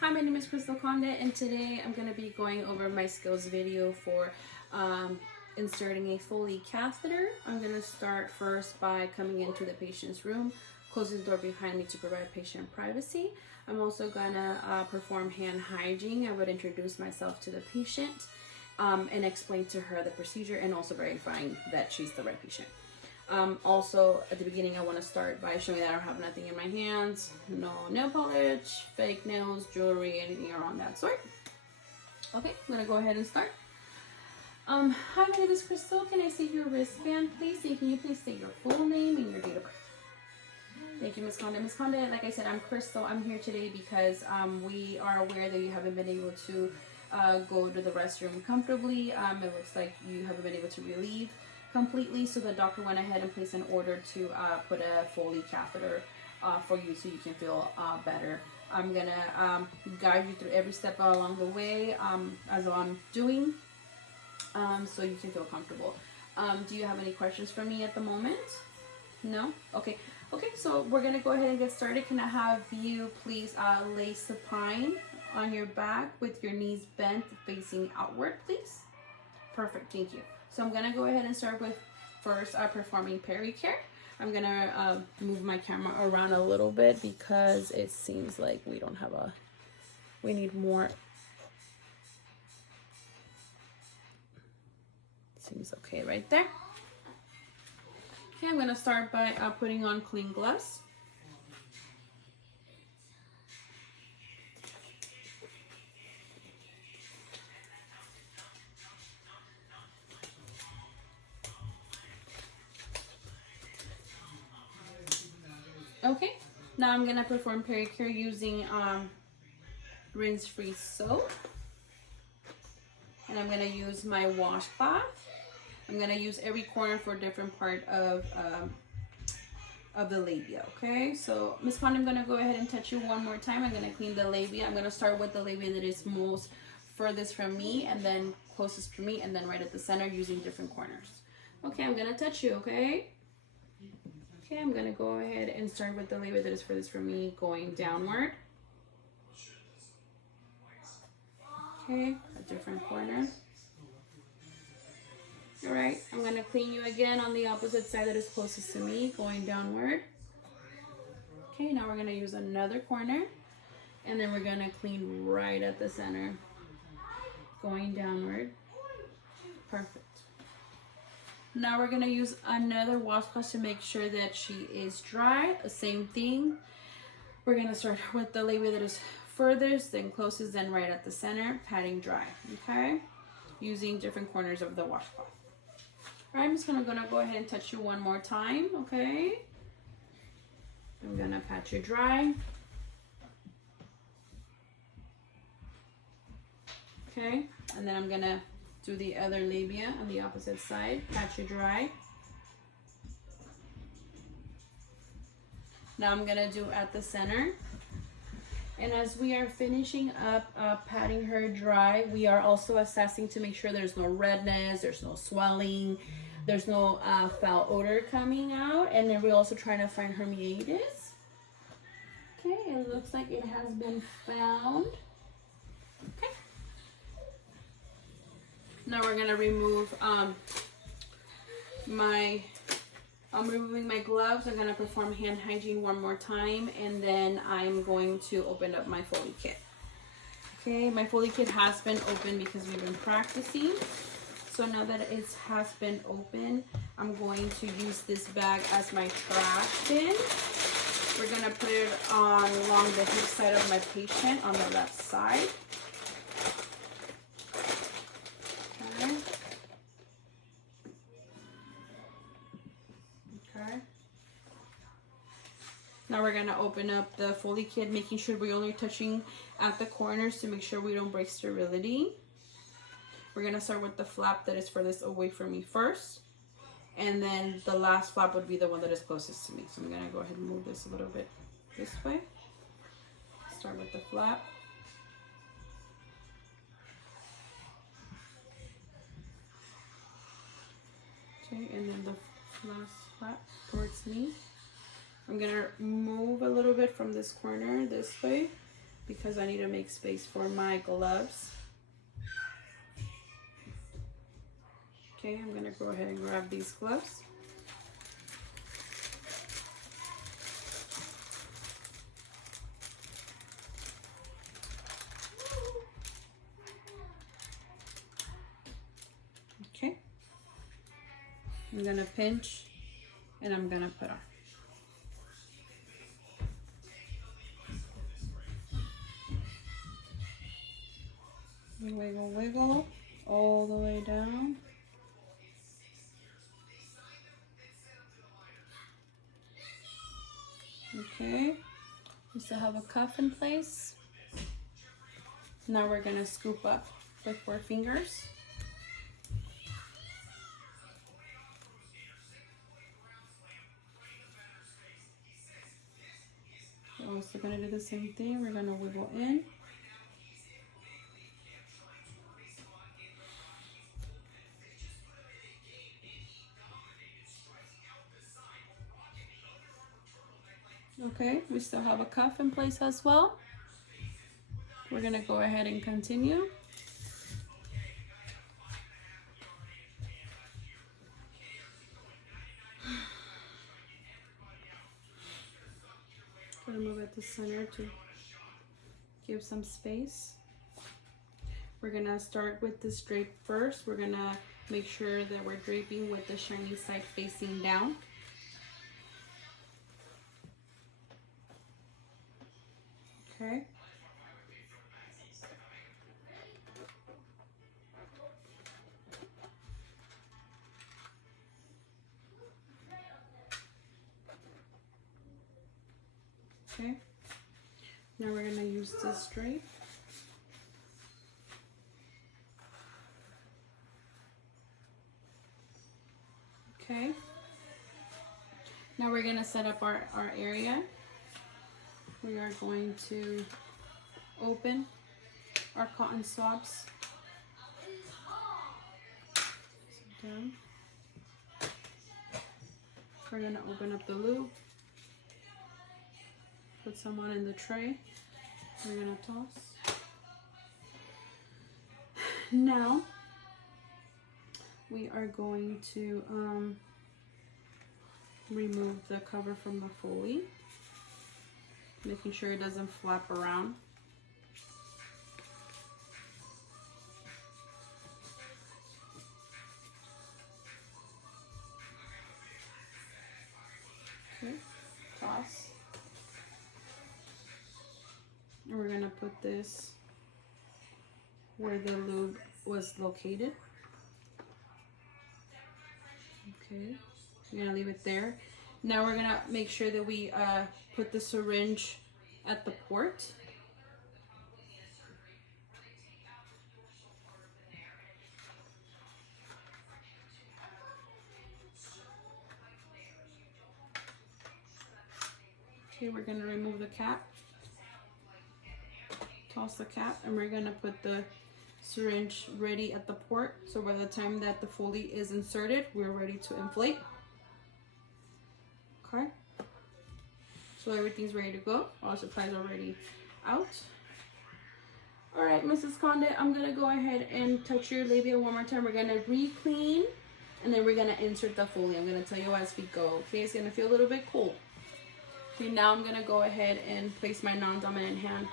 Hi, my name is Crystal Conde, and today I'm going to be going over my skills video for inserting a Foley catheter. I'm going to start first by coming into the patient's room, closing the door behind me to provide patient privacy. I'm also going to perform hand hygiene. I would introduce myself to the patient and explain to her the procedure, and also verifying that she's the right patient. Also, at the beginning, I want to start by showing that I don't have nothing in my hands, no nail polish, fake nails, jewelry, anything around that sort. Okay, I'm going to go ahead and start. Hi, my name is Crystal. Can I see your wristband, please? And can you please state your full name and your date of birth? Thank you, Ms. Conde. Ms. Conde, like I said, I'm Crystal. I'm here today because we are aware that you haven't been able to go to the restroom comfortably. It looks like you haven't been able to relieve completely, so the doctor went ahead and placed an order to put a Foley catheter for you so you can feel better. I'm gonna guide you through every step along the way as I'm doing, so you can feel comfortable. Do you have any questions for me at the moment? No? Okay, so we're gonna go ahead and get started. Can I have you please lay supine on your back with your knees bent facing outward, please? Perfect, thank you. So I'm gonna go ahead and start with first performing pericare. I'm gonna move my camera around a little bit because it seems like we don't have we need more. Seems okay right there. Okay, I'm gonna start by putting on clean gloves. Okay, now I'm gonna perform pericure using rinse-free soap, and I'm gonna use my washcloth. I'm gonna use every corner for a different part of the labia. Okay, so Ms. Conde, I'm gonna go ahead and touch you one more time. I'm gonna clean the labia. I'm gonna start with the labia that is most furthest from me, and then closest to me, and then right at the center using different corners. Okay, I'm gonna touch you. Okay. Okay, I'm gonna go ahead and start with the labia that is furthest from me, going downward. Okay, a different corner. All right, I'm gonna clean you again on the opposite side that is closest to me, going downward. Okay, now we're gonna use another corner, and then we're gonna clean right at the center, going downward. Perfect. Now we're gonna use another washcloth to make sure that she is dry. The same thing. We're gonna start with the labia that is furthest, then closest, then right at the center, patting dry. Okay, using different corners of the washcloth. All right, I'm just gonna go ahead and touch you one more time. Okay, I'm gonna pat you dry. Okay, and then I'm gonna do the other labia on the opposite side, pat you dry. Now I'm gonna do at the center. And as we are finishing up patting her dry, we are also assessing to make sure there's no redness, there's no swelling, there's no foul odor coming out. And then we're also trying to find herniatus. Okay, it looks like it has been found. Okay. Now we're gonna remove I'm removing my gloves. I'm gonna perform hand hygiene one more time, and then I'm going to open up my Foley kit. Okay, my Foley kit has been open because we've been practicing. So now that it has been open, I'm going to use this bag as my trash bin. We're gonna put it on along the hip side of my patient on the left side. Now we're gonna open up the Foley kit, making sure we're only touching at the corners to make sure we don't break sterility. We're gonna start with the flap that is furthest away from me first, and then the last flap would be the one that is closest to me. So I'm gonna go ahead and move this a little bit this way. Start with the flap. Okay, and then the last flap towards me. I'm gonna move a little bit from this corner this way because I need to make space for my gloves. Okay, I'm gonna go ahead and grab these gloves. Okay, I'm gonna pinch and I'm gonna put on. Wiggle, wiggle, all the way down. Okay, we still have a cuff in place. Now we're gonna scoop up with 4 fingers. We're also gonna do the same thing. We're gonna wiggle in. Okay, we still have a cuff in place as well. We're gonna go ahead and continue. Gonna move at the center to give some space. We're gonna start with this drape first. We're gonna make sure that we're draping with the shiny side facing down. Okay. Okay. Now we're gonna use this drape. Okay. Now we're gonna set up our area. We are going to open our cotton swabs down. We're gonna open up the loop, put some on in the tray. We're gonna toss. Now we are going to remove the cover from the Foley, making sure it doesn't flap around. Okay, toss. And we're gonna put this where the lube was located. Okay, we're gonna leave it there. Now we're gonna make sure that we put the syringe at the port. Okay, we're gonna remove the cap, toss the cap, and we're gonna put the syringe ready at the port. So by the time that the Foley is inserted, we're ready to inflate. Okay, so everything's ready to go. All supplies are already out. All right, Mrs. Conde, I'm gonna go ahead and touch your labia one more time. We're gonna re-clean, and then we're gonna insert the Foley. I'm gonna tell you as we go. Okay, it's gonna feel a little bit cold. Okay, now I'm gonna go ahead and place my non-dominant hand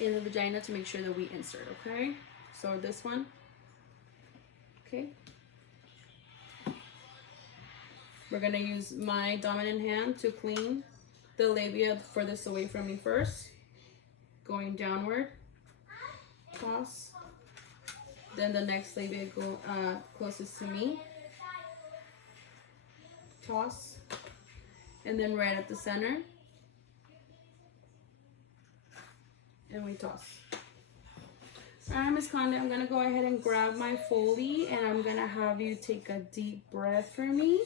in the vagina to make sure that we insert. Okay, so this one. Okay. We're gonna use my dominant hand to clean the labia furthest away from me first. Going downward, toss. Then the next labia go closest to me, toss. And then right at the center, and we toss. All right, Miss Conde, I'm gonna go ahead and grab my Foley, and I'm gonna have you take a deep breath for me.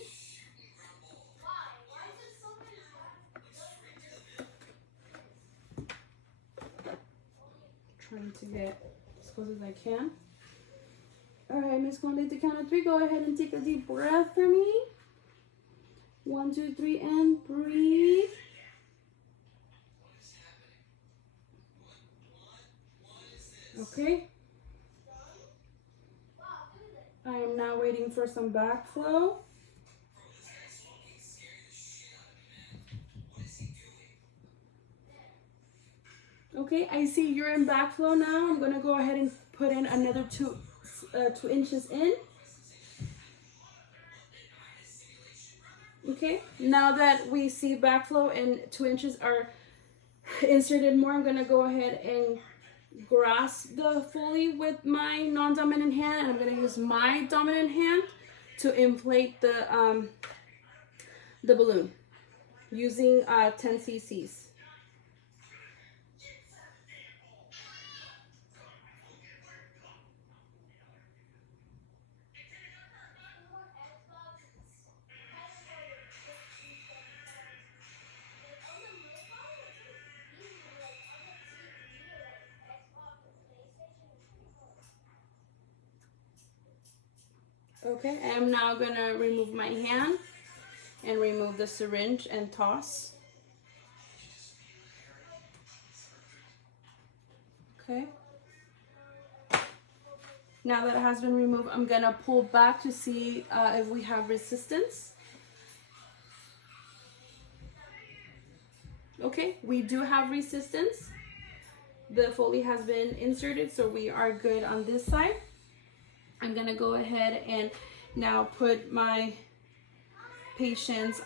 Trying to get as close as I can. All right, Miss Conde, at the count of 3, go ahead and take a deep breath for me. 1, 2, 3, and breathe. Okay. I am now waiting for some backflow. Okay, I see urine backflow now. I'm gonna go ahead and put in another 2 inches in. Okay, now that we see backflow and 2 inches are inserted more, I'm gonna go ahead and grasp the Foley with my non-dominant hand, and I'm gonna use my dominant hand to inflate the balloon using 10 cc's. Okay, I'm now gonna remove my hand and remove the syringe and toss. Okay. Now that it has been removed, I'm gonna pull back to see if we have resistance. Okay, we do have resistance. The Foley has been inserted, so we are good on this side. I'm gonna go ahead and now put my patient's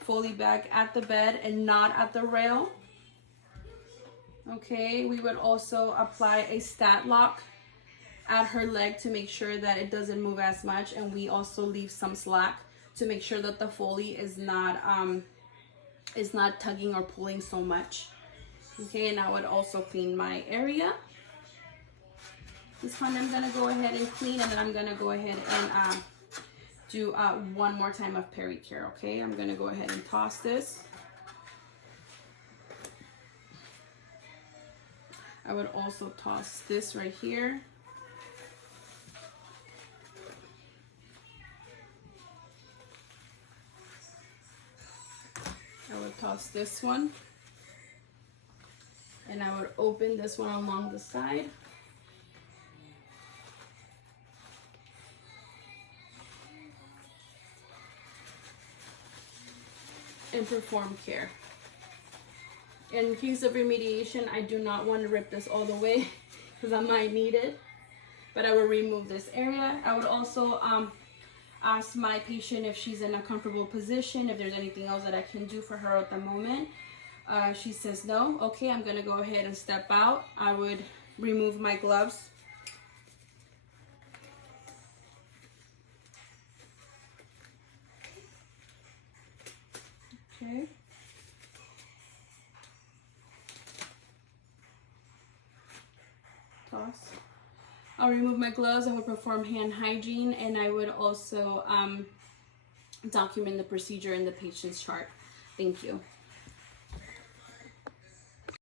Foley bag at the bed and not at the rail. Okay, we would also apply a stat lock at her leg to make sure that it doesn't move as much, and we also leave some slack to make sure that the Foley is not tugging or pulling so much. Okay, and I would also clean my area. This one I'm gonna go ahead and clean, and then I'm gonna go ahead and do one more time of peri-care. Okay, I'm gonna go ahead and toss this. I would also toss this right here. I would toss this one, and I would open this one along the side. And perform care. In case of remediation, I do not want to rip this all the way because I might need it, but I will remove this area. I would also ask my patient if she's in a comfortable position, if there's anything else that I can do for her at the moment. She says no. Okay, I'm gonna go ahead and step out. I would remove my gloves. Okay. Toss. I'll remove my gloves. I would perform hand hygiene, and I would also document the procedure in the patient's chart. Thank you.